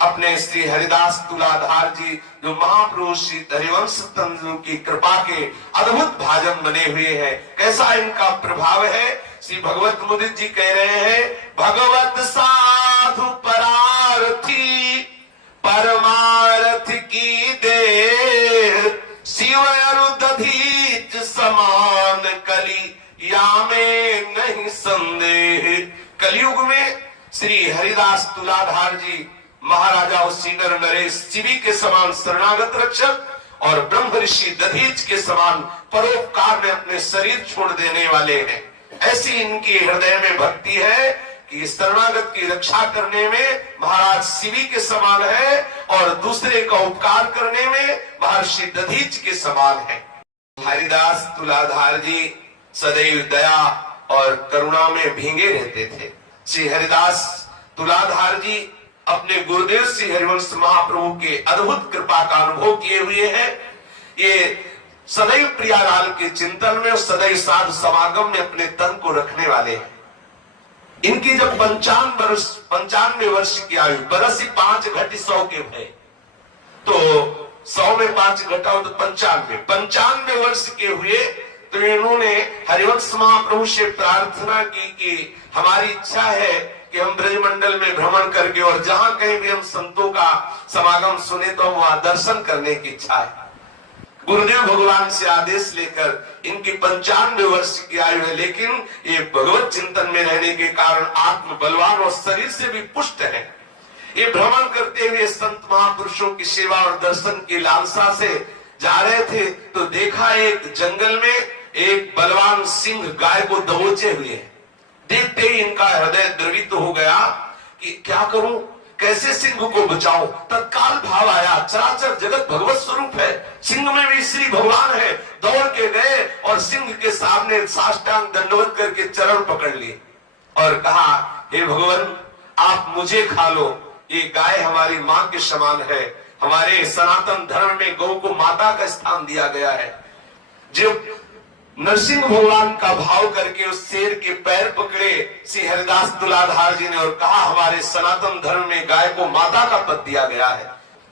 अपने श्री हरिदास तुलाधार जी जो महाप्रभु श्री हरिवंश तंत्र की कृपा के अद्भुत भाजन बने हुए हैं, कैसा इनका प्रभाव है। श्री भगवत मुदित जी कह रहे हैं, भगवत साधु परारथी परमारथ की देह शिव अरुदधीच समान कली या में नहीं संदेह। कलयुग में श्री हरिदास तुलाधार जी महाराजा उसीगर नरेश शिवी के समान शरणागत रक्षक और ब्रह्म ऋषि दधीच के समान परोपकार में अपने शरीर छोड़ देने वाले हैं। ऐसी इनकी हृदय में भक्ति है कि शरणागत की रक्षा करने में महाराज शिवी के समान है और दूसरे का उपकार करने में महर्षि दधीच के समान है। हरिदास तुलाधार जी सदैव दया और करुणा में भींगे रहते थे। श्री हरिदास तुलाधार जी अपने गुरुदेव श्री हरिवंश महाप्रभु के अद्भुत कृपा का अनुभव किए हुए हैं। ये सदैव प्रियालाल के चिंतन में और सदैव साधु समागम में अपने तन को रखने वाले हैं। इनकी जब 95 वर्ष की आयु, बरस 5 घट 100 के भय, तो 100 में 5 घटाओ तो 95 वर्ष के हुए तो इन्होंने हरिवंश महाप्रभु से प्रार्थना की कि हमारी इच्छा है कि हम ब्रजमंडल में भ्रमण करके और जहां कहीं भी हम संतों का समागम सुने तो हम वहां दर्शन करने की इच्छा है। गुरुदेव भगवान से आदेश लेकर इनकी 95 वर्ष की आयु है, लेकिन ये भगवत चिंतन में रहने के कारण आत्म बलवान और शरीर से भी पुष्ट है। ये भ्रमण करते हुए संत महापुरुषों की सेवा और दर्शन की लालसा से जा रहे थे तो देखा एक जंगल में एक बलवान सिंह गाय को दबोचे हुए है। देखते ही इनका हृदय द्रवित हो गया कि क्या करूं, कैसे सिंह को बचाऊं। तत्काल भाव आया, चराचर जगत भगवत स्वरूप है, सिंह में भी श्री भगवान है। दौड़ के गए और सिंह के सामने साष्टांग दंडवत करके चरण पकड़ लिए और कहा, हे भगवान आप मुझे खा लो, ये गाय हमारी मां के समान है। हमारे सनातन धर्म में गौ को माता का स्थान दिया गया है। जो नरसिंह भगवान का भाव करके उस शेर के पैर पकड़े श्री हरिदास तुलाधार जी ने और कहा, हमारे सनातन धर्म में गाय को माता का पद दिया गया है।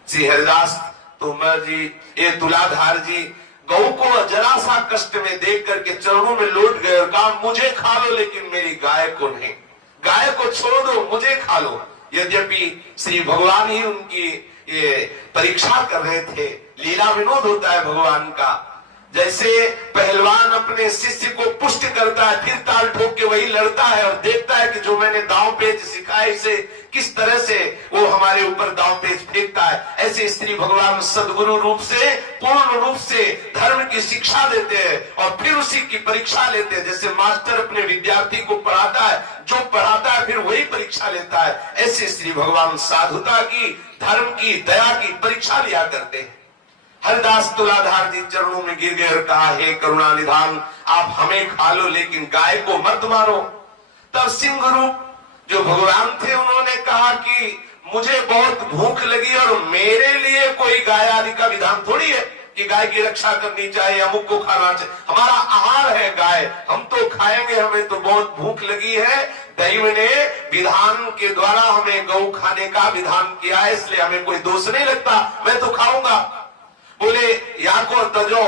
श्री हरिदास तोमर जी, ये तुलाधार जी गौ को जरा सा कष्ट में देख करके चरणों में लौट गए और कहा, मुझे खा लो लेकिन मेरी गाय को नहीं, गाय को छोड़ दो, मुझे खा लो। यद्यपि श्री भगवान ही उनकी ये परीक्षा कर रहे थे। लीला विनोद होता है भगवान का। जैसे पहलवान अपने शिष्य को पुष्ट करता है, फिर ताल ठोक के वही लड़ता है और देखता है कि जो मैंने दांव पेच सिखाया इसे किस तरह से वो हमारे ऊपर दांव पेच फेंकता है। ऐसे स्त्री भगवान सदगुरु रूप से पूर्ण रूप से धर्म की शिक्षा देते हैं और फिर उसी की परीक्षा लेते हैं। जैसे मास्टर अपने विद्यार्थी को पढ़ाता है, जो पढ़ाता है फिर वही परीक्षा लेता है, ऐसे श्री भगवान साधुता की, धर्म की, दया की परीक्षा लिया करते हैं। हरिदास तुलाधार जी चरणों में गिर गए और कहा, हे करुणा निधान आप हमें खा लो लेकिन गाय को मत मारो। तब सिंह रूप जो भगवान थे उन्होंने कहा कि मुझे बहुत भूख लगी और मेरे लिए कोई गाय आदि का विधान थोड़ी है कि गाय की रक्षा करनी चाहिए, अमुक को खाना चाहिए। हमारा आहार है गाय, हम तो खाएंगे, हमें तो बहुत भूख लगी है। दैव ने विधान के द्वारा हमें गौ खाने का विधान किया है, इसलिए हमें कोई दोष नहीं लगता, मैं तो खाऊंगा। बोले या को तजो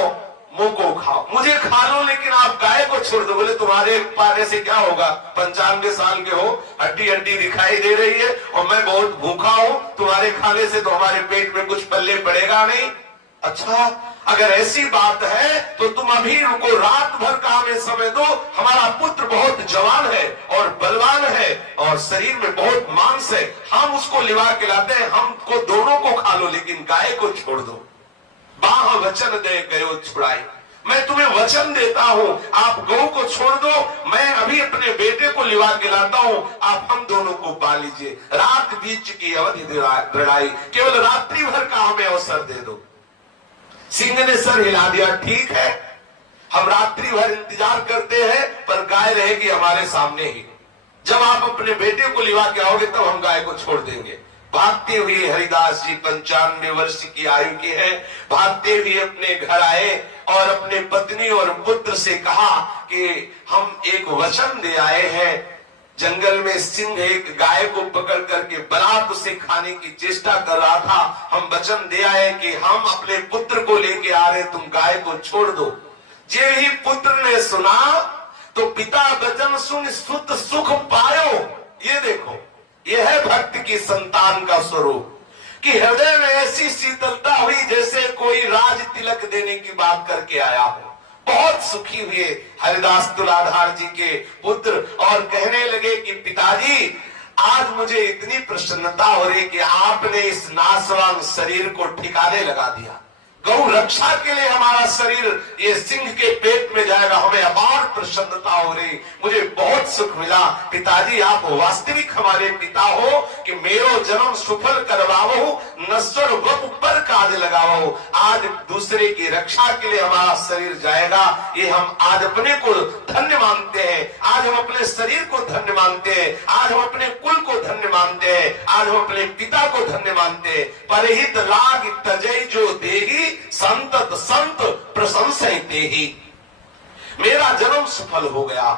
मुंह को खाओ, मुझे खा लो लेकिन आप गाय को छोड़ दो। बोले तुम्हारे पाने से क्या होगा, 95 साल के हो, हड्डी हड्डी दिखाई दे रही है और मैं बहुत भूखा हूं, तुम्हारे खाने से तो हमारे पेट में कुछ पल्ले पड़ेगा नहीं। अच्छा अगर ऐसी बात है तो तुम अभी रुको, रात भर का हमें समय दो, हमारा पुत्र बहुत जवान है और बलवान है और शरीर में बहुत मांस है, हम उसको लिवा के लाते हैं, हमको दोनों को खा लो लेकिन गाय को छोड़ दो। बाह वचन दे गयो छुड़ाई, मैं तुम्हें वचन देता हूं आप गौ को छोड़ दो, मैं अभी अपने बेटे को लिवा के लाता हूं, आप हम दोनों को पा लीजिए। रात बीच की अवधि दृढ़ाई, केवल रात्रि भर का हमें अवसर दे दो। सिंह ने सर हिला दिया, ठीक है हम रात्रि भर इंतजार करते हैं पर गाय रहेगी हमारे सामने ही, जब आप अपने बेटे को लिवा के आओगे तब हम गाय को छोड़ देंगे। भागते हुए हरिदास जी 95 वर्ष की आयु के हैं, भागते हुए अपने घर आए और अपने पत्नी और पुत्र से कहा कि हम एक वचन दे आए हैं जंगल में सिंह एक गाय को पकड़ करके बलात् उसे खाने की चेष्टा कर रहा था। हम वचन दे आए कि हम अपने पुत्र को लेके आ रहे, तुम गाय को छोड़ दो। जे ही पुत्र ने सुना तो पिता वचन सुन सुत सुख पायो। ये देखो, यह है भक्त की संतान का स्वरूप कि हृदय में ऐसी शीतलता हुई जैसे कोई राज तिलक देने की बात करके आया हो। बहुत सुखी हुए हरिदास तुलाधार जी के पुत्र और कहने लगे कि पिताजी, आज मुझे इतनी प्रसन्नता हो रही कि आपने इस नासवान शरीर को ठिकाने लगा दिया। गौ रक्षा के लिए हमारा शरीर ये सिंह के पेट में जाएगा, हमें अपार प्रसन्नता हो रही, मुझे बहुत सुख मिला। पिताजी, आप वास्तविक हमारे पिता हो कि मेरो जन्म सुफल करवाओ, नश्वर वप पर काज लगाओ। आज दूसरे की रक्षा के लिए हमारा शरीर जाएगा, ये हम आज अपने को धन्य मानते हैं, आज हम अपने शरीर को धन्य मानते हैं, आज हम अपने कुल को धन्य मानते हैं, आज हम अपने पिता को धन्य मानते हैं। परहित लाग तजय जो देही संतत संत प्रशंसते ही। मेरा जन्म सफल हो गया।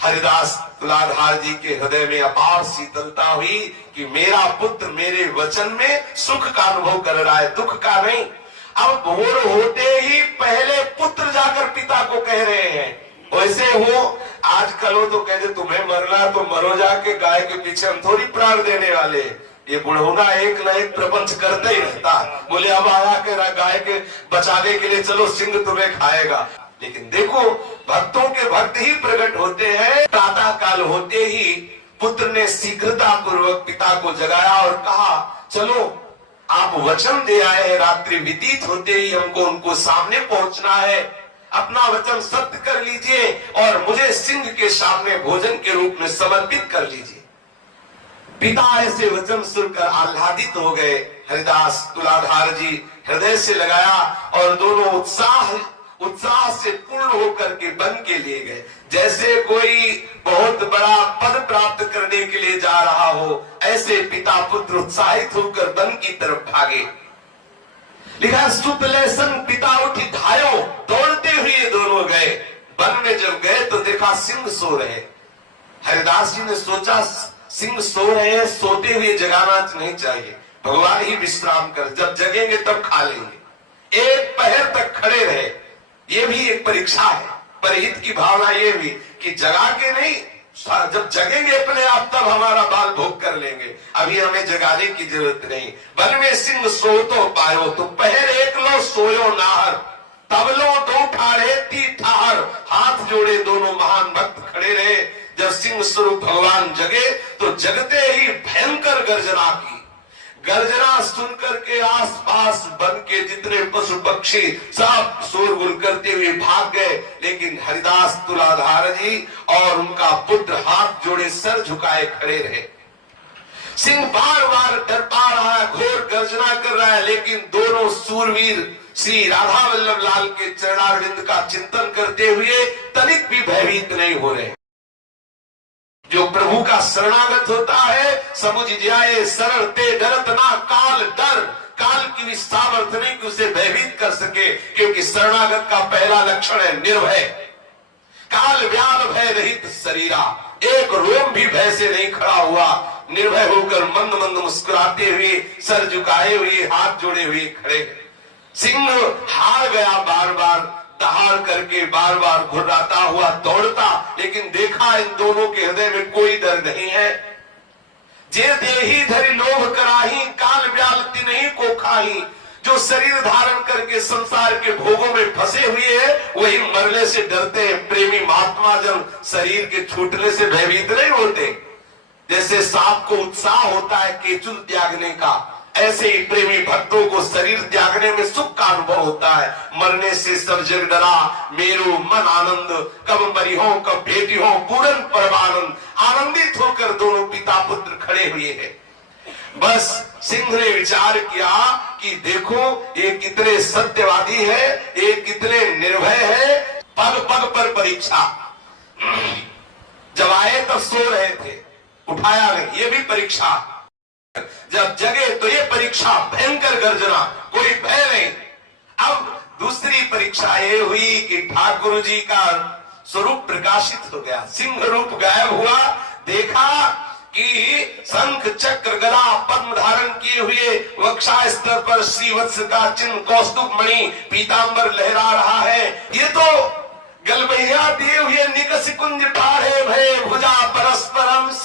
हरिदास तुलाधार जी के हृदय में अपार शीतलता हुई कि मेरा पुत्र मेरे वचन में सुख का अनुभव कर रहा है, दुख का नहीं। अब भोर होते ही पहले पुत्र जाकर पिता को कह रहे हैं। वैसे हो आजकल हो तो कहते तुम्हें मरना तो मरो जाके, गाय के पीछे हम थोड़ी प्राण देने वाले। ये बुढ़ौना एक न एक प्रपंच करता ही रहता। बोले अब आया के गाय के बचाने के लिए चलो, सिंह तुम्हें खाएगा। लेकिन देखो, भक्तों के भक्त ही प्रकट होते हैं। प्रातः काल होते ही पुत्र ने शीघ्रता पूर्वक पिता को जगाया और कहा, चलो आप वचन दे आए हैं, रात्रि व्यतीत होते ही हमको उनको सामने पहुंचना है, अपना वचन सत्य कर लीजिए और मुझे सिंह के सामने भोजन के रूप में समर्पित कर लीजिए। पिता ऐसे वचन सुनकर आह्लादित हो गए। हरिदास तुलाधार जी हृदय से लगाया और दोनों उत्साह से पूर्ण होकर के वन के लिए गए। जैसे कोई बहुत बड़ा पद प्राप्त करने के लिए जा रहा हो, ऐसे पिता पुत्र उत्साहित होकर वन की तरफ भागे। लिखा, सुतलेसन पिता उठी धायो, दौड़ते हुए दोनों गए। वन में जब गए तो देखा सिंह सो रहे। हरिदास जी ने सोचा, सिंह सो रहे हैं, सोते हुए जगाना नहीं चाहिए, भगवान ही विश्राम कर, जब जगेंगे तब खा लेंगे। एक पहर तक खड़े रहे, ये भी एक परीक्षा है। परहित की भावना ये भी कि जगा के नहीं, जब जगेंगे अपने आप तब हमारा बाल भोग कर लेंगे, अभी हमें जगाने की जरूरत नहीं। वन में सिंह सो तो पायो, तो पहर एक लो सोयो नाहर, तब लो दो ठाड़े ती ठाहर। हाथ जोड़े दोनों महान भक्त खड़े रहे। जब सिंह स्वरूप भगवान जगे तो जगते ही भयंकर गर्जना की। गर्जना सुनकर के आसपास वन के जितने पशु पक्षी सब शोरगुल करते हुए भाग गए। लेकिन हरिदास तुलाधार जी और उनका पुत्र हाथ जोड़े सर झुकाए खड़े रहे। सिंह बार बार डरपा रहा है, घोर गर्जना कर रहा है, लेकिन दोनों सूरवीर श्री राधा वल्लभ लाल के चरणारविंद का चिंतन करते हुए तनिक भी भयभीत नहीं हो रहे। जो प्रभु का शरणागत होता है, समुझ जाए शरण ते डरत ना काल डर। काल की भी सामर्थ्य नहीं कि उसे भयभीत कर सके, क्योंकि शरणागत का पहला लक्षण है निर्भय। काल व्याल भय रहित शरीरा, एक रोम भी भय से नहीं खड़ा हुआ, निर्भय होकर मंद मंद मुस्कुराते हुए, सर झुकाए हुए, हाथ जोड़े हुए खड़े। सिंह हार गया, बार बार दहाड़ करके बार बार घुर्राता हुआ दौड़ता, लेकिन देखा इन दोनों के हृदय में कोई डर नहीं है। जे देही धरि लोभ कराही, काल व्याल तिन्ही को खाही। जो शरीर धारण करके संसार के भोगों में फंसे हुए हैं, वही मरने से डरते हैं। प्रेमी महात्मा जन शरीर के छूटने से भयभीत नहीं होते। जैसे सांप को उत्साह होता है केचुल त्यागने का, ऐसे ही प्रेमी भक्तों को शरीर त्यागने में सुख का अनुभव होता है। मरने से सब जग डरा, मेरो मन आनंद, कब मरी हो कब भेटी हो पूर्ण परमानंद। आनंदित होकर दोनों पिता पुत्र खड़े हुए हैं। बस सिंह ने विचार किया कि देखो ये कितने सत्यवादी है, ये कितने निर्भय है। पग पग पर परीक्षा। जब आए तब सो रहे थे, उठाया नहीं, ये भी परीक्षा। जब जगे तो ये परीक्षा, भयंकर गर्जना, कोई भय नहीं। अब दूसरी परीक्षा ये हुई कि ठाकुर जी का स्वरूप प्रकाशित हो गया, सिंह रूप गायब हुआ, देखा कि शंख चक्र गदा पद्म धारण किए हुए वक्षा स्तर पर श्रीवत्स का चिन्ह कौस्तुभ मणि पीतांबर लहरा रहा है। ये तो गलबैया दिए हुए निकस कुंज ठाढ़े भय भुजा परस्परंस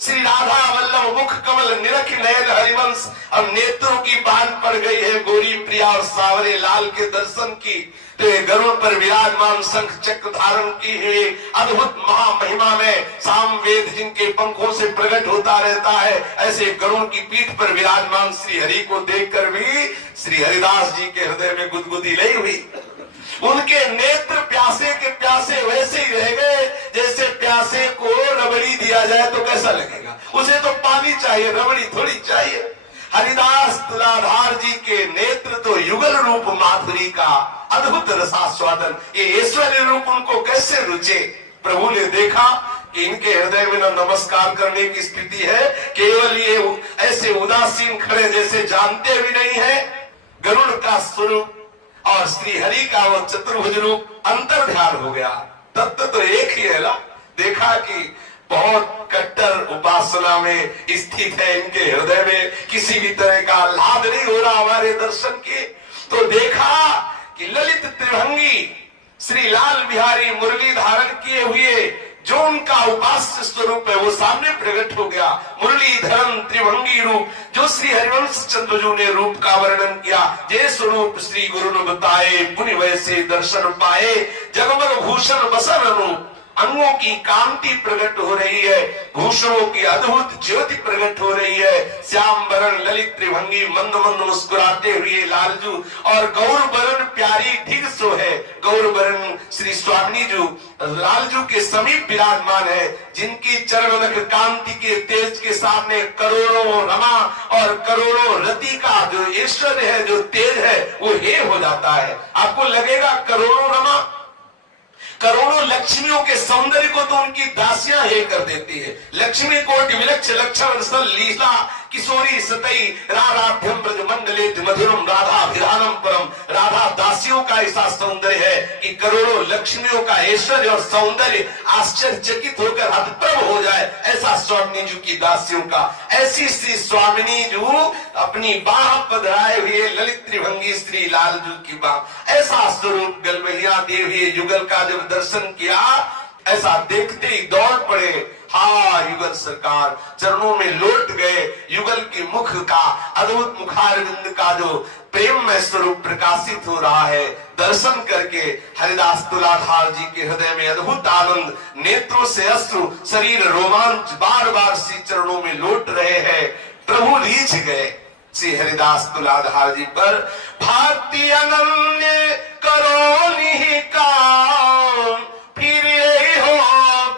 श्री राधा वल्लभ मुख कमल निरख नयन हरिवंश। अब नेत्रों की बांध पड़ गई है गोरी प्रिया और सावरे लाल के दर्शन की। तो गरुड़ पर विराजमान शंख चक्र धारण की हुई अद्भुत महामहिमा में साम वेद जिनके पंखों से प्रकट होता रहता है, ऐसे गरुड़ की पीठ पर विराजमान श्री हरि को देखकर भी श्री हरिदास जी के हृदय में गुदगुदी लई हुई। उनके नेत्र प्यासे के प्यासे वैसे ही रह गए जैसे प्यासे को रबड़ी दिया जाए तो कैसा लगेगा। उसे तो पानी चाहिए, रबड़ी थोड़ी चाहिए। हरिदास तुलाधार जी के नेत्र तो युगल रूप माधुरी का अद्भुत रसास्वादन, ये ऐश्वर्य रूप उनको कैसे रुचे। प्रभु ने देखा कि इनके हृदय में न नमस्कार करने की स्थिति है, केवल ये ऐसे उदासीन खड़े जैसे जानते भी नहीं है गरुड़ का स्वरूप और श्री हरि का वो चतुर्भुज रूप। अंतर ध्यान हो गया, तत्व तो एक ही है ना। देखा कि बहुत कट्टर उपासना में स्थित है, इनके हृदय में किसी भी तरह का लाभ नहीं हो रहा हमारे दर्शन के। तो देखा कि ललित त्रिभंगी श्री लाल बिहारी मुरली धारण किए हुए जो उनका उपास्य स्वरूप है वो सामने प्रकट हो गया। मुरलीधरन त्रिभंगी रूप जो श्री हरिवंश चंद्रजू ने रूप का वर्णन किया। जय स्वरूप श्री गुरु ने बताए पुनि वैसे दर्शन पाए जगमग भूषण बसन रूप। अंगों की कांति प्रकट हो रही है, भूषणों की अद्भुत ज्योति प्रकट हो रही है। श्याम बरन ललित त्रिभंगी मंद मंद मुस्कुराते हुए लालजू और गौर बरन प्यारी ढिग सो है। गौर बरन श्री स्वामी जू लालजू के समीप विराजमान है, जिनकी चरण नख कांति के तेज के सामने करोड़ों रमा और करोड़ों रति का जो ऐश्वर्य है, जो तेज है, वो हे हो जाता है। आपको लगेगा करोड़ों रमा करोड़ों लक्ष्मियों के सौंदर्य को तो उनकी दासियां हे कर देती है। लक्ष्मी कोटि विलक्ष लक्षण लीला किशोरी सतई राधाभ्यम ब्रज मंडले मधुरम राधा विधानम परम। राधा दासियों का ऐसा सौंदर्य है कि करोड़ों लक्ष्मियों का ऐश्वर्य और सौंदर्य आश्चर्यचकित होकर हतप्रभ हो जाए, ऐसा स्वामिनी जी की दासियों का। ऐसी श्री स्वामिनी जी अपनी बाह पधराए हुए ललित त्रिभंगी श्री लालजू की बाह, ऐसा स्वरूप गलबैया देवी युगल का जब दर्शन किया, ऐसा देखते ही दौड़ पड़े। हाँ, युगल सरकार चरणों में लौट गए। युगल की मुख का अद्भुत मुखारविंद का जो प्रेम में स्वरूप प्रकाशित हो रहा है, दर्शन करके हरिदास तुलाधार जी के हृदय में अद्भुत आनंद, नेत्रों से अश्रु, शरीर रोमांच बार बार श्री चरणों में लौट रहे हैं। प्रभु रीझ गए श्री हरिदास तुलाधार जी पर। भारती अनन्य करो निहिकाम, फिर हो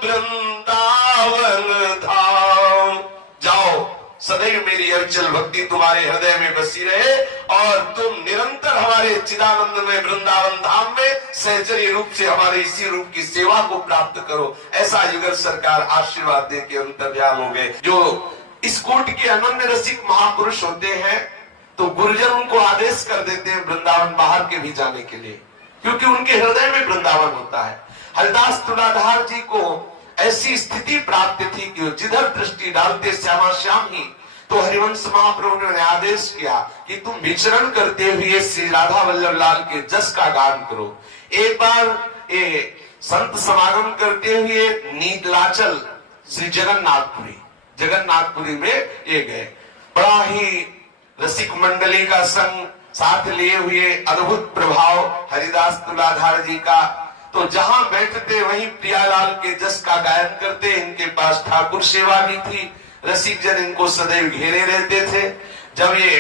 वृंदावन धाम। जाओ, सदैव मेरी अविचल भक्ति तुम्हारे हृदय में बसी रहे और तुम निरंतर हमारे चिदानंद में वृंदावन धाम में सहचर्य रूप से हमारे इसी रूप की सेवा को प्राप्त करो। ऐसा युगल सरकार आशीर्वाद दे के अंतर्ध्यान हो गए। जो इस कोटि के अनन्य रसिक महापुरुष होते हैं तो गुरुजन उनको आदेश कर देते हैं वृंदावन बाहर के भी जाने के लिए, क्योंकि उनके हृदय में वृंदावन होता है। हरिदास तुलाधार जी को ऐसी स्थिति प्राप्त थी कि जिधर दृष्टि डालते श्यामा श्याम ही। तो हरिवंश महाप्रभु ने आदेश किया कि तुम विचरण करते हुए श्री राधा वल्लभ लाल के जस का गान करो। एक बार ये संत समागम करते हुए नीलाचल श्री जगन्नाथपुरी में ये गए। बड़ा ही रसिक मंडली का संग साथ लिए हुए, अद्भुत प्रभाव हरिदास तुलाधार जी का। तो जहां बैठते वहीं प्रियालाल के जस का गायन करते। इनके पास ठाकुर सेवा भी थी, रसिक जन इनको सदैव घेरे रहते थे। जब ये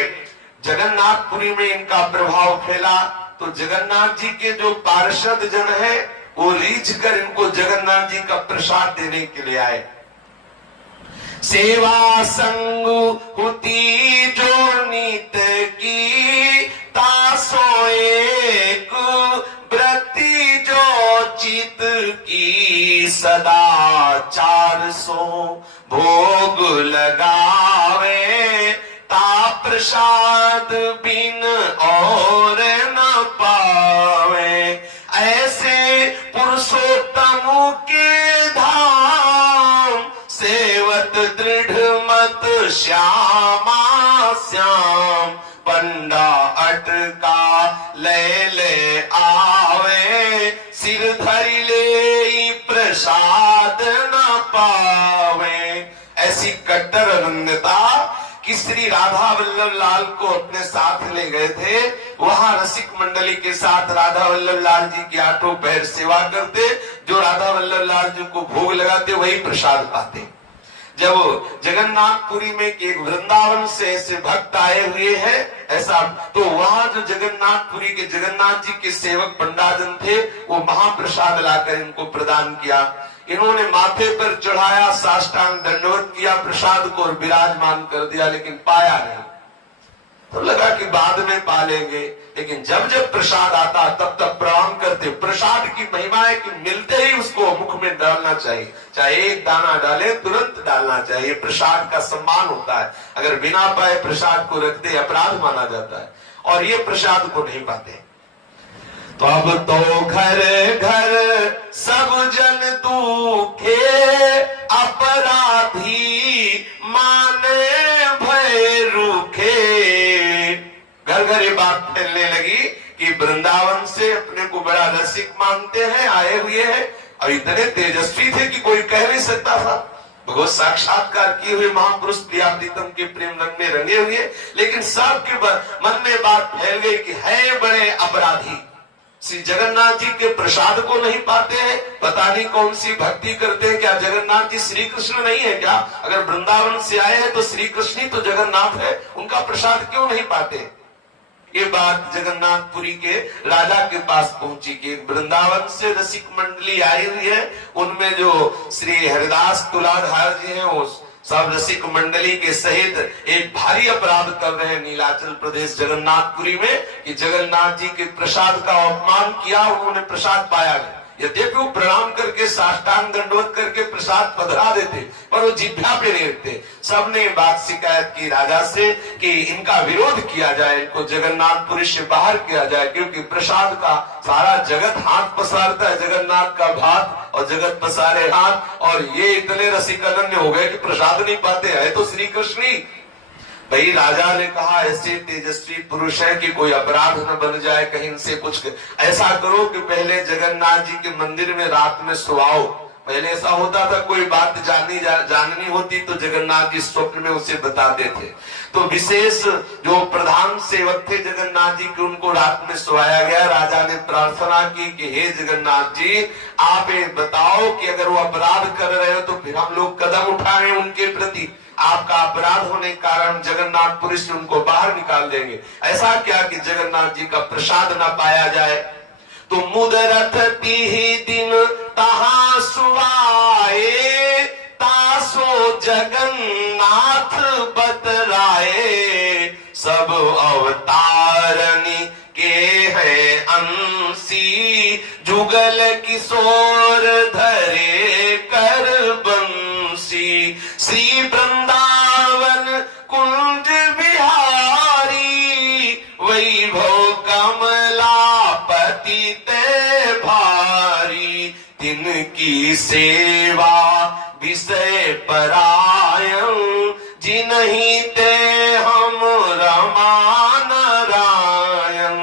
जगन्नाथपुरी में इनका प्रभाव फैला तो जगन्नाथ जी के जो पार्षद जन है वो रीझ कर इनको जगन्नाथ जी का प्रसाद देने के लिए आए। सेवा संग होती जो नीत की, तासो एक व्रति जो चित की, सदा 400 भोग लगावे, ता प्रसाद बिन और न पावे। ऐसे पुरुषोत्तम के धाम से श्यामा श्याम पंडा अटका ले ले आवे, सिर धरि ले प्रसाद न पावे। ऐसी कट्टर अनन्यता कि श्री राधा वल्लभ लाल को अपने साथ ले गए थे। वहां रसिक मंडली के साथ राधा वल्लभ लाल जी की आठों पैर सेवा करते, जो राधा वल्लभ लाल जी को भोग लगाते वही प्रसाद पाते। जब जगन्नाथपुरी में एक वृंदावन से ऐसे भक्त आए हुए हैं ऐसा, तो वहां जो जगन्नाथपुरी के जगन्नाथ जी के सेवक पंडाजन थे वो महाप्रसाद लाकर इनको प्रदान किया। इन्होंने माथे पर चढ़ाया, साष्टांग दंडवत किया, प्रसाद को विराजमान कर दिया, लेकिन पाया नहीं। तो लगा कि बाद में पा लेंगे, लेकिन जब जब प्रसाद आता तब तब प्रणाम करते। प्रसाद की महिमा है कि मिलते ही उसको मुख में डालना चाहिए, चाहे एक दाना डाले तुरंत डालना चाहिए। प्रसाद का सम्मान होता है, अगर बिना पाए प्रसाद को रख दे अपराध माना जाता है, और ये प्रसाद को नहीं पाते। तो अब तो घर घर सब जन दुखे, अपराधी माने भय रूखे। घर घर ये बात फैलने लगी कि वृंदावन से अपने को बड़ा रसिक मानते हैं, आए हुए हैं, और इतने तेजस्वी थे कि कोई कह नहीं सकता था। भगवत साक्षात्कार किए हुए महापुरुष प्रिया प्रीतम के प्रेम रंग में रंगे हुए, लेकिन सबके मन में बात फैल गई कि है बड़े अपराधी, श्री जगन्नाथ जी के प्रसाद को नहीं पाते हैं। पता नहीं कौन सी भक्ति करते हैं, क्या जगन्नाथ जी श्री कृष्ण नहीं है क्या? अगर वृंदावन से आए हैं तो श्री कृष्ण ही तो जगन्नाथ है, उनका प्रसाद क्यों नहीं पाते? ये बात जगन्नाथपुरी के राजा के पास पहुंची कि वृंदावन से रसिक मंडली आई हुई है, उनमें जो श्री हरिदास तुलाधार जी हैं वो सब रसिक मंडली के सहित एक भारी अपराध कर रहे हैं नीलाचल प्रदेश जगन्नाथपुरी में, कि जगन्नाथ जी के प्रसाद का अपमान किया, उन्होंने प्रसाद पाया नहीं। यद्यपि वो प्रणाम करके साष्टांग दंडवत करके प्रसाद पधरा देते, पर वो जिह्वा पे नहीं रखते। सबने बात शिकायत की राजा से कि इनका विरोध किया जाए, इनको जगन्नाथपुरी से बाहर किया जाए, क्योंकि प्रसाद का सारा जगत हाथ पसारता है, जगन्नाथ का भात और जगत पसारे हाथ, और ये इतने रसिक अनन्य हो गए कि प्रसाद नहीं पाते हैं तो श्री कृष्ण ही। भाई राजा ने कहा ऐसे तेजस्वी पुरुष है कि कोई अपराध न बन जाए, कहीं इनसे कुछ ऐसा करो कि पहले जगन्नाथ जी के मंदिर में रात में सुआओ। पहले ऐसा होता था, कोई बात जाननी होती तो जगन्नाथ जी स्वप्न में उसे बताते थे। तो विशेष जो प्रधान सेवक थे जगन्नाथ जी के, उनको रात में सुवाया गया। राजा ने प्रार्थना की कि हे जगन्नाथ जी, आप ये बताओ कि अगर वो अपराध कर रहे हो तो फिर हम लोग कदम उठाएं उनके प्रति। आपका अपराध होने के कारण जगन्नाथपुरी से उनको बाहर निकाल देंगे। ऐसा क्या कि जगन्नाथ जी का प्रसाद न पाया जाए। तो मुदरथ ही दिन तहा सुवाए, तासो जगन्नाथ बतराए। सब अवतारनी के है अंशी, जुगल किशोर धरे कर बंसी। श्री वृंदावन कुंज बिहारी, वैभव कमलापति ते भारी। तिनकी सेवा विषय परायण, जिन्हीं ते हम रमा नारायण।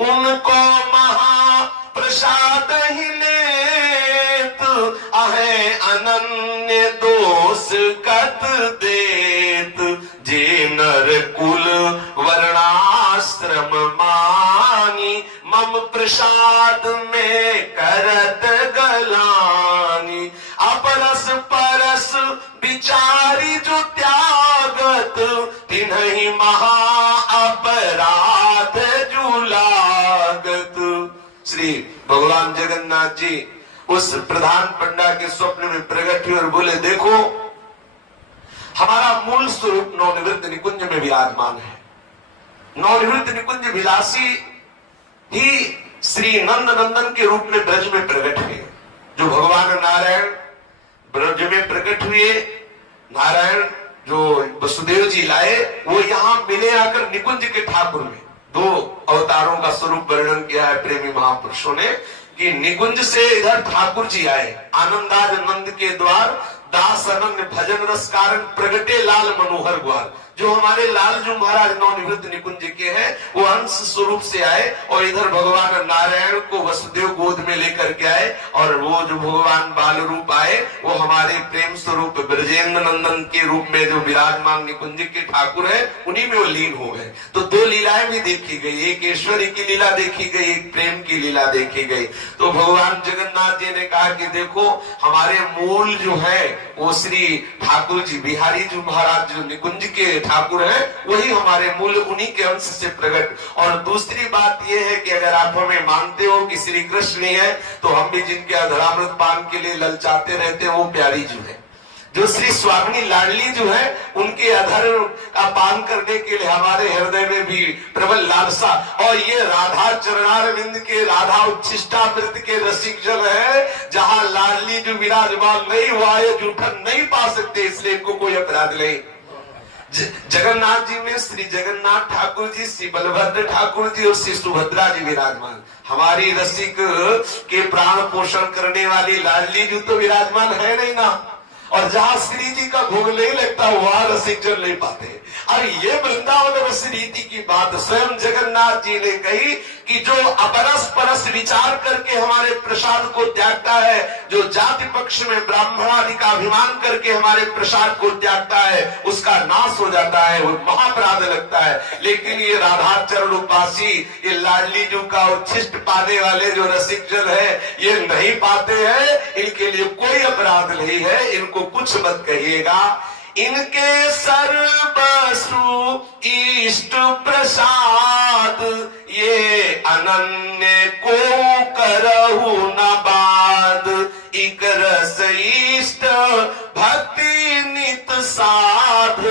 उनको महाप्रसाद ही लेत, आहे अनन्य दोष कत देत। जे नर कुल वर्णाश्रम मानी, मम प्रसाद में करत गलानी। अपरस परस विचारी जो त्यागत, तिन्हीं महा अपराध जुलागत। श्री भगवान जगन्नाथ जी उस प्रधान पंडा के स्वप्न में प्रकट हुए और बोले, देखो हमारा मूल स्वरूप नवनिवृत्त निकुंज में विराजमान है। नवनिवृत्त निकुंज विलासी ही श्री नंद नंदन के रूप में ब्रज में प्रकट हुए। जो भगवान नारायण ब्रज में प्रकट हुए, नारायण जो वसुदेव जी लाए, वो यहाँ मिले आकर निकुंज के ठाकुर में। दो अवतारों का स्वरूप वर्णन किया है प्रेमी महापुरुषों ने कि निकुंज से इधर ठाकुर जी आए, आनंदाज नंद के द्वार दास अनन्य भजन रस कारण प्रगटे लाल मनोहर ग्वाल। जो हमारे लालजू महाराज नवनिवृत्त निकुंज के हैं, वो अंश स्वरूप से आए और इधर भगवान नारायण को वसुदेव गोद में लेकर के आए, और वो जो भगवान बाल रूप आए वो हमारे प्रेम स्वरूप ब्रजेंद्र नंदन के रूप में जो विराजमान निकुंज के ठाकुर है, उन्हीं में वो लीन हो गए। तो दो लीलाएं भी देखी गई, एक ईश्वरी की लीला देखी गई, एक प्रेम की लीला देखी गई। तो भगवान जगन्नाथ जी ने कहा कि देखो हमारे मूल जो है वो श्री ठाकुर जी बिहारी जी महाराज जो निकुंज के ठाकुर है, वही हमारे मूल उन्हीं के अंश से प्रकट। और दूसरी बात यह है कि अगर आप हमें मानते हो कि श्री कृष्ण ही है, तो हम भी जिनके अधरामृत पान के लिए ललचाते रहते हैं वो प्यारी जी है। जो श्री स्वामिनी लाडली जो है, उनके अधर का पान करने के लिए हमारे हृदय में भी प्रबल लालसा। और ये राधा चरणारविंद के राधा उच्छिष्टामृत के रसिक जन है, जहां लाडली जो विराजमान नहीं हुआ है, जूठन नहीं पा सकते, इसलिए इनको कोई अपराध नहीं। जगन्नाथ जी में श्री जगन्नाथ ठाकुर जी, श्री बलभद्र ठाकुर जी और श्री सुभद्रा जी विराजमान। हमारी रसिक के प्राण पोषण करने वाली लाडली जी तो विराजमान है नहीं ना। और जहां श्री जी का भोग नहीं लगता वहां रसिक जन नहीं पाते। और ये वृंदावन रस रीति की बात स्वयं जगन्नाथ जी ने कही कि जो अपरस परस विचार करके हमारे प्रसाद को त्यागता है, जो जाति पक्ष में ब्राह्मण आदि का अभिमान करके हमारे प्रसाद को त्यागता है, उसका नाश हो जाता है, वो महापराध लगता है। लेकिन ये राधा चरण उपासी, ये लाडली जी का उच्छिष्ट पाने वाले जो रसिक जन है, ये नहीं पाते हैं, इनके लिए कोई अपराध नहीं है, इनको कुछ मत कहिएगा। इनके सर्वसु इष्ट प्रसाद, ये अनन्य को करहु न बाद। इक रस इष्ट भक्ति नित साध,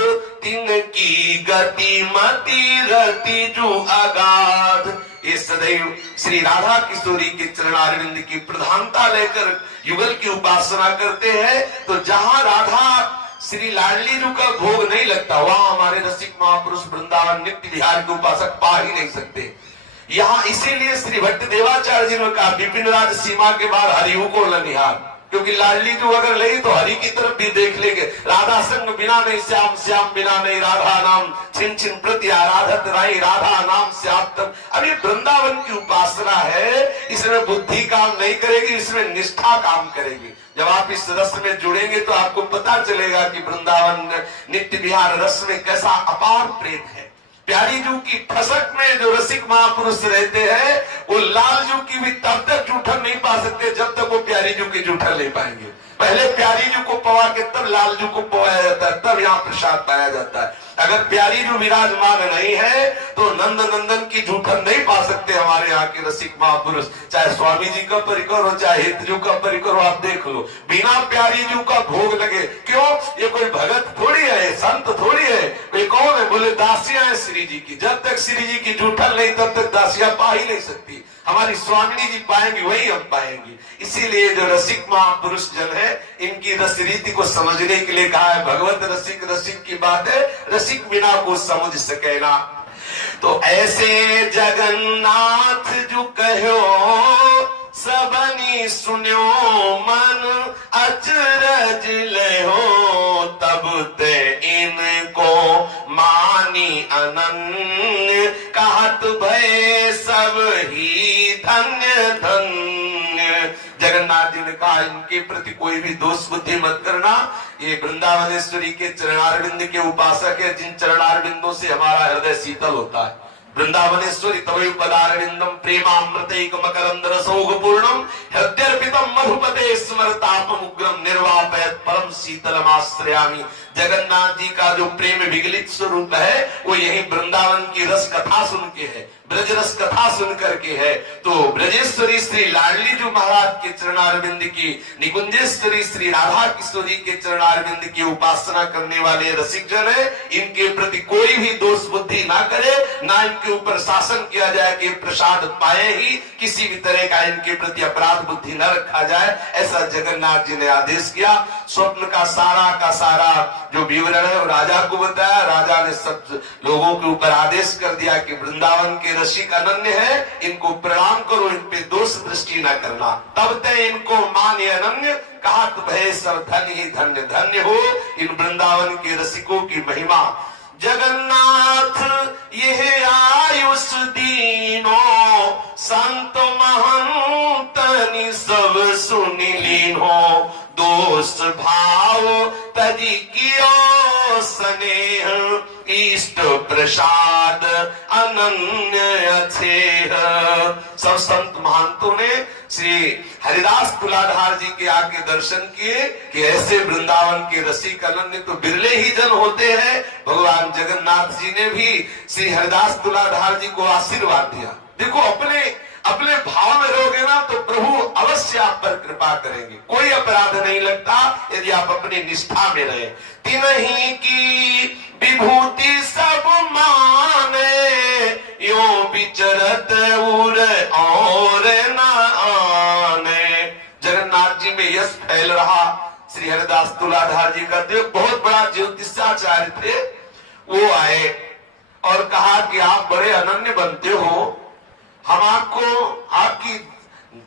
तिनकी गति मति रति जो अगाध। ये सदैव श्री राधा किशोरी के चरणारविंद की प्रधानता लेकर युगल की उपासना करते हैं। तो जहां राधा श्री लाडली जी का भोग नहीं लगता, वहां हमारे रसिक महापुरुष वृंदावन नित्य विहार के उपासक पा ही नहीं सकते। यहाँ इसीलिए श्री भट्ट देवाचार्य जी ने कहा विपिन राज सीमा के बाद हरिहु को न निहार, क्योंकि लाडली जी अगर लगी तो हरि की तरफ भी देख लेंगे। राधा संग बिना नहीं श्याम, श्याम बिना नहीं राधा नाम, छिन छिन प्रति आराधत राई, राधा नाम श्याम तब। अब ये वृंदावन की उपासना है, इसमें बुद्धि काम नहीं करेगी, इसमें निष्ठा काम करेगी। जब आप इस रस में जुड़ेंगे तो आपको पता चलेगा कि वृंदावन नित्य विहार रस में कैसा अपार प्रेम है। प्यारी जू की फसक में जो रसिक महापुरुष रहते हैं, वो लाल जू की भी तब तक जूठन नहीं पा सकते जब तक वो प्यारी जू की जूठन नहीं पाएंगे। पहले प्यारी जू को पवा के तब लाल जू को पवाया जाता है, तब यहाँ प्रसाद पाया जाता है। अगर प्यारी जू विराजमान नहीं है तो नंद नंदन की जूठन नहीं पा सकते हमारे यहाँ के रसिक महापुरुष। चाहे स्वामी जी का परिकर हो, चाहे हित जू का परिकर हो, आप देख लो, बिना प्यारी जू का भोग लगे। क्यों? ये कोई भगत थोड़ी है, संत थोड़ी है, वे कौन है? बोले दासियां हैं श्री जी की। जब तक श्री जी की जूठन नहीं तब तक दासियां पा ही नहीं सकती। हमारी स्वामिनी जी पाएंगी, वही हम पाएंगे। इसीलिए जो रसिक महापुरुष जन है, इनकी रस रीति को समझने के लिए कहा है भगवत रसिक, रसिक की बात है, रसिक बिना को समझ सके ना। तो ऐसे जगन्नाथ जो कहो सबनी सुन्यो मन अचरज ले हो, तब ते इनको मानी अनन्य कहत भय सब ही धन्य धन्य। जगन्नाथ जी ने कहा इनके प्रति कोई भी दोष बुद्धि मत करना। ये वृंदावनेश्वरी के चरणारविंद के उपासक है, जिन चरणारविंदों से हमारा हृदय शीतल होता है। वृंदावनेश्वरी तवै पदारविंदम प्रेमामृतैक मकरंद रसौघ पूर्णम, हृदयर्पितम मधुपते स्मरतापम उग्रम निर्वापयत परम शीतलमाश्रयामि। जगन्नाथ जी का जो प्रेम विगलित स्वरूप है, वो यही वृंदावन की रस कथा सुन के है, ब्रज रस कथा सुन करके है। तो ब्रजेश्वरी श्री लाडली जी महाराज के चरणारविंद की, निकुंजेश्वरी श्री राधा किशोरी के चरणारविंद की उपासना करने वाले रसिक जन है, इनके प्रति कोई भी दोष बुद्धि ना करे, ना इनके ऊपर शासन किया जाए कि प्रसाद पाए ही, किसी भी तरह का इनके प्रति अपराध बुद्धि न रखा जाए, ऐसा जगन्नाथ जी ने आदेश किया। स्वप्न का सारा जो विवरण है वो राजा को बताया। राजा ने सब लोगों के ऊपर आदेश कर दिया कि वृंदावन के रसिक अनन्य है, इनको प्रणाम करो, इन पे दोष दृष्टि न करना। तब तक इनको मान्य अनन्य कहा तुम्हें सब धन ही धन्य धन्य हो इन वृंदावन के रसिकों की महिमा। जगन्नाथ यह आयुष दीनो संत महंतनि सब सुनि लीनो दोष भाव तजी कियो स्नेह इष्ट प्रसाद अनन्य अछेह। सब संत महंतों ने श्री हरिदास तुलाधार जी के आके दर्शन किए कि ऐसे वृंदावन के रसिक अनन्य तो बिरले ही जन होते हैं। भगवान जगन्नाथ जी ने भी श्री हरिदास तुलाधार जी को आशीर्वाद दिया। देखो अपने भाव में रहोगे ना तो प्रभु अवश्य आप पर कृपा करेंगे। कोई अपराध नहीं लगता यदि आप अपनी निष्ठा में रहे। तिन्हीं की विभूति सब माने यो विचरत उर और न आने। जगन्नाथ जी में यश फैल रहा। श्री हरिदास तुलाधार जी का देव बहुत बड़ा ज्योतिषाचार्य थे। वो आए और कहा कि आप बड़े अनन्य बनते हो, हम आपको आपकी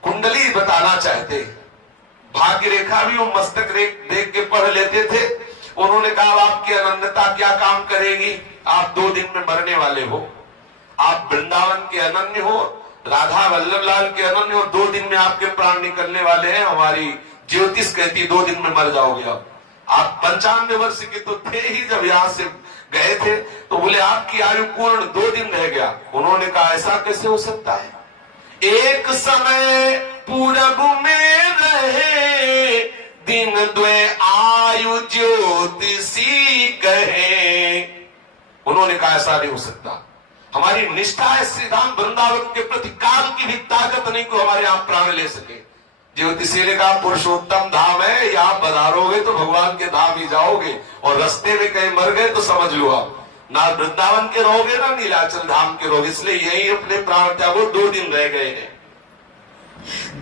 कुंडली बताना चाहते। भाग्य रेखा भी वो मस्तक देख के पढ़ लेते थे। उन्होंने कहा आपकी अनन्यता क्या काम करेगी, आप 2 दिन में मरने वाले हो। आप वृंदावन के अनन्य हो, राधा वल्लभ लाल के अनन्य हो, 2 दिन में आपके प्राण निकलने वाले हैं। हमारी ज्योतिष कहती 2 दिन में मर जाओगे। आप 95 वर्ष के तो थे ही जब यहाँ से गए थे। तो बोले आपकी आयु पूर्ण 2 दिन रह गया। उन्होंने कहा ऐसा कैसे हो सकता है, एक समय पूरब में रहे दिन द्वे आयु ज्योतिषी कहे। उन्होंने कहा ऐसा नहीं हो सकता, हमारी निष्ठा है श्रीधाम वृंदावन के प्रति, काल की भी ताकत नहीं को हमारे यहाँ प्राण ले सके। ज्योतिषी ने कहा पुरुषोत्तम धाम है, यहाँ पधारोगे तो भगवान के धाम ही जाओगे, और रास्ते में कहीं मर गए तो समझ लो आप ना वृंदावन के रहोगे ना नीलाचल धाम के रहोगे। इसलिए यही अपने प्राण त्यागो, 2 दिन रह गए हैं।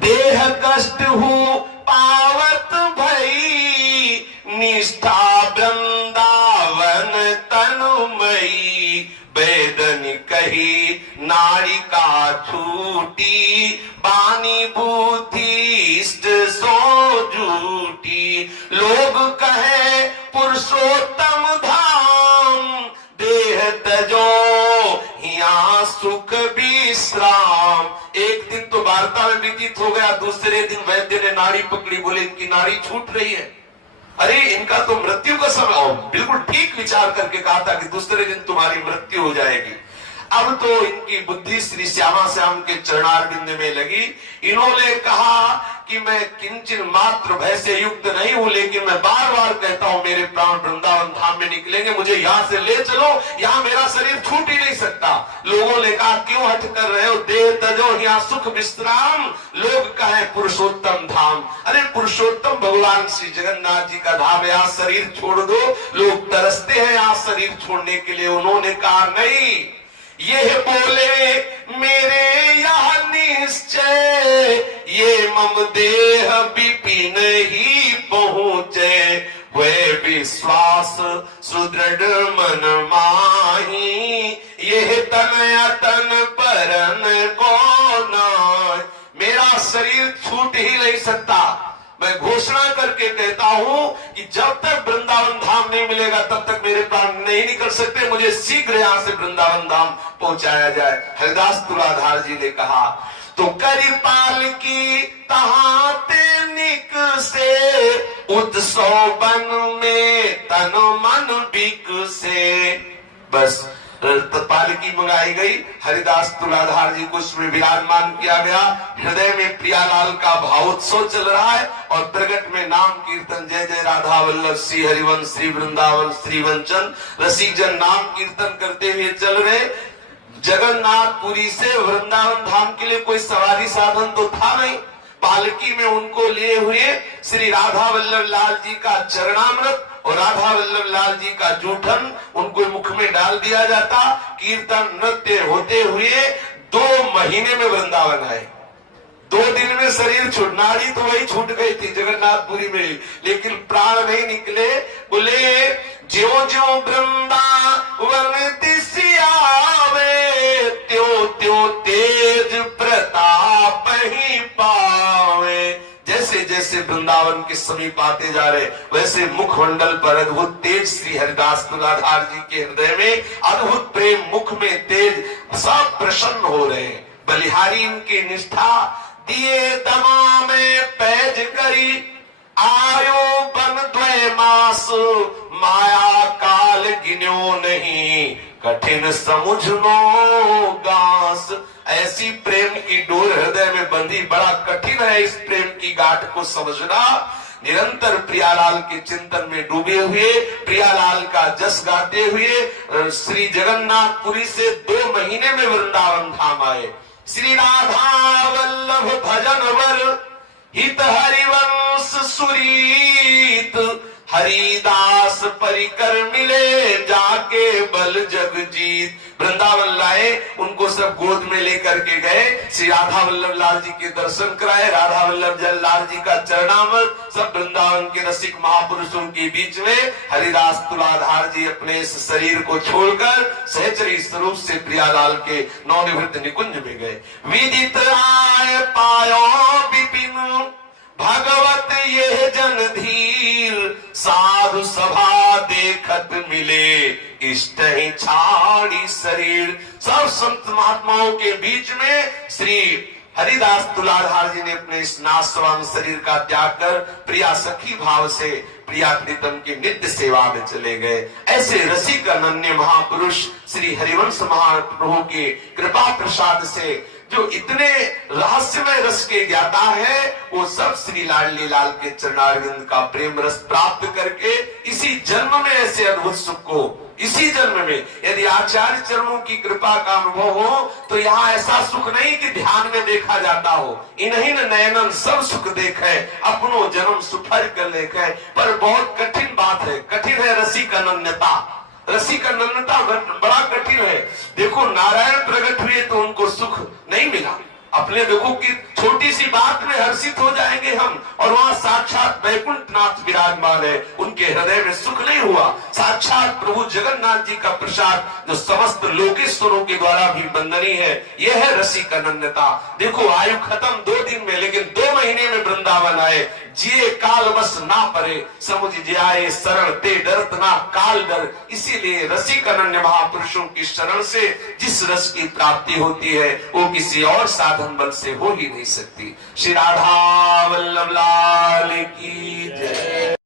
देह कष्ट हूँ पावत भई निष्ठा वृंदावन तनुमयी वेदन कही नारिका छूटी बानी बुद्धिष्ट सो झूठी। लोग कहे पुरुषोत्तम धाम देह तजो यहाँ सुख विश्राम। एक दिन तो वार्ता में व्यतीत हो गया, दूसरे दिन वैद्य ने नाड़ी पकड़ी, बोले इनकी नाड़ी छूट रही है। अरे इनका तो मृत्यु का समय, बिल्कुल ठीक विचार करके कहा था कि दूसरे दिन तुम्हारी मृत्यु हो जाएगी। अब तो इनकी बुद्धि श्री श्यामा श्याम के चरणारविंद में लगी। इन्होंने कहा कि मैं किंचन मात्र भय से युक्त नहीं हूं, लेकिन मैं बार बार कहता हूं मेरे प्राण वृंदावन धाम में निकलेंगे, मुझे यहाँ से ले चलो, यहाँ मेरा शरीर छूट ही नहीं सकता। लोगों ने कहा क्यों हट कर रहे हो, देह तजो यहाँ सुख विश्राम। लोग कहे पुरुषोत्तम धाम, अरे पुरुषोत्तम भगवान श्री जगन्नाथ जी का धाम है, यहाँ शरीर छोड़ दो। लोग तरसते हैं यहाँ शरीर छोड़ने के लिए। उन्होंने कहा नहीं, ये बोले मेरे यह निश्चय ये मम देह विपिन ही पहुँचे। वे विश्वास सुदृढ़ मन माही ये तन अतन परन को न। मेरा शरीर छूट ही नहीं सकता। मैं घोषणा करके कहता हूं कि जब तक वृंदावन धाम नहीं मिलेगा तब तक मेरे प्राण नहीं निकल सकते। मुझे शीघ्र यहाँ से वृंदावन धाम पहुंचाया जाए। हरिदास तुलाधार जी ने कहा तो करिपाल की तहाते निक से उत्सव बन में तन मन बिक से। बस पालकी मंगाई गई, हरिदास तुलाधार जी को उसमें विराजमान किया गया। हृदय में प्रियालाल का भावोत्सव चल रहा है और प्रगट में नाम कीर्तन जय जय राधा वल्लभ श्री हरिवंश श्री वृंदावन श्री वंचन रसिक जन नाम कीर्तन करते हुए चल रहे। जगन्नाथपुरी से वृंदावन धाम के लिए कोई सवारी साधन तो था नहीं। पालकी में उनको लिए हुए श्री राधा वल्लभ लाल जी का चरणामृत और राधा वल्लभ लाल जी का जूठन उनको मुख में डाल दिया जाता। कीर्तन नृत्य होते हुए 2 महीने में वृंदावन आए। 2 दिन में शरीर छूट, नाड़ी तो वही छूट गई थी जगन्नाथपुरी में, लेकिन प्राण नहीं निकले। बोले ज्यो ज्यो वृंदावन दिसियावे त्यों त्यों तेज प्रताप ही पावे। जैसे जैसे वृंदावन वृंदावन के समीप आते जा रहे, वैसे मुखमंडल पर अद्भुत तेज श्री हरिदास तुलाधार जी के हृदय में अद्भुत प्रेम, मुख में तेज, सब प्रसन्न हो रहे हैं। बलिहारी इनकी निष्ठा, दिए दमा में पैज करी, आयो बन द्वय मास, माया काल गिन्यो नहीं, कठिन समुझनो गास। ऐसी प्रेम की डोर हृदय में बंधी, बड़ा कठिन है इस प्रेम की गांठ को समझना। निरंतर प्रियालाल के चिंतन में डूबे हुए, प्रियालाल का जस गाते हुए श्री जगन्नाथपुरी से 2 महीने में वृंदावन धाम आए। श्री राधा वल्लभ भजन वर, हित हरिवंश सुरीत, हरिदास परिकर मिले, जाके बल जग जीत। वृंदावन लाए, उनको सब गोद में लेकर के गए, श्री राधा वल्लभ लाल जी के दर्शन कराए, राधा वल्लभ लाल जी का चरणामृत, सब वृंदावन के रसिक महापुरुषों के बीच में हरिदास तुलाधार जी अपने इस शरीर को छोड़कर सहचरी स्वरूप से प्रियालाल के नवनिवृत्त निकुंज में गए। विदित आय पायो विपिन, भगवत ये जन धीर, साधु सभा देखत मिले, इष्ट ही छाड़ी शरीर। सब संत महात्माओं के बीच में श्री हरिदास तुलाधार जी ने अपने इस नाशवान शरीर का त्याग कर प्रिया सखी भाव से प्रिया प्रीतम की नित्य सेवा में चले गए। ऐसे रसिक अनन्य महापुरुष श्री हरिवंश महाप्रभु के कृपा प्रसाद से जो इतने रहस्यमय रस के ज्ञाता है, वो सब श्री लाडली लाल के चरणारविंद का प्रेम रस प्राप्त करके इसी जन्म में ऐसे अद्भुत सुख को, इसी जन्म में यदि आचार्य चरणों की कृपा का अनुभव हो तो यहाँ ऐसा सुख नहीं कि ध्यान में देखा जाता हो, इन्हीं नयनन सब सुख देखे, अपनो जन्म सुफल कर लेखे। पर बहुत कठिन बात है, कठिन है रसिक अनन्यता। रसिक अनन्यता बड़ा कठिन है। देखो नारायण प्रकट हुए तो उनको सुख नहीं मिला। अपने देखो कि छोटी सी बात में हर्षित हो जाएंगे हम, और वहां साक्षात वैकुंठनाथ विराजमान है, उनके हृदय में सुख नहीं हुआ। साक्षात प्रभु जगन्नाथ जी का प्रसाद जो समस्त लोकेश्वरों के द्वारा भी वंदनीय है, यह है रसिक अनन्यता। देखो आयु खत्म 2 दिन में, लेकिन 2 महीने में वृंदावन आए। जिए काल बस ना परे, समुझ जाए शरण ते डरत ना काल डर। इसीलिए रसिक अनन्य महापुरुषों की शरण से जिस रस की प्राप्ति होती है वो किसी और साधन बल से हो ही नहीं सकती। श्री राधा वल्लभ लाल की जय।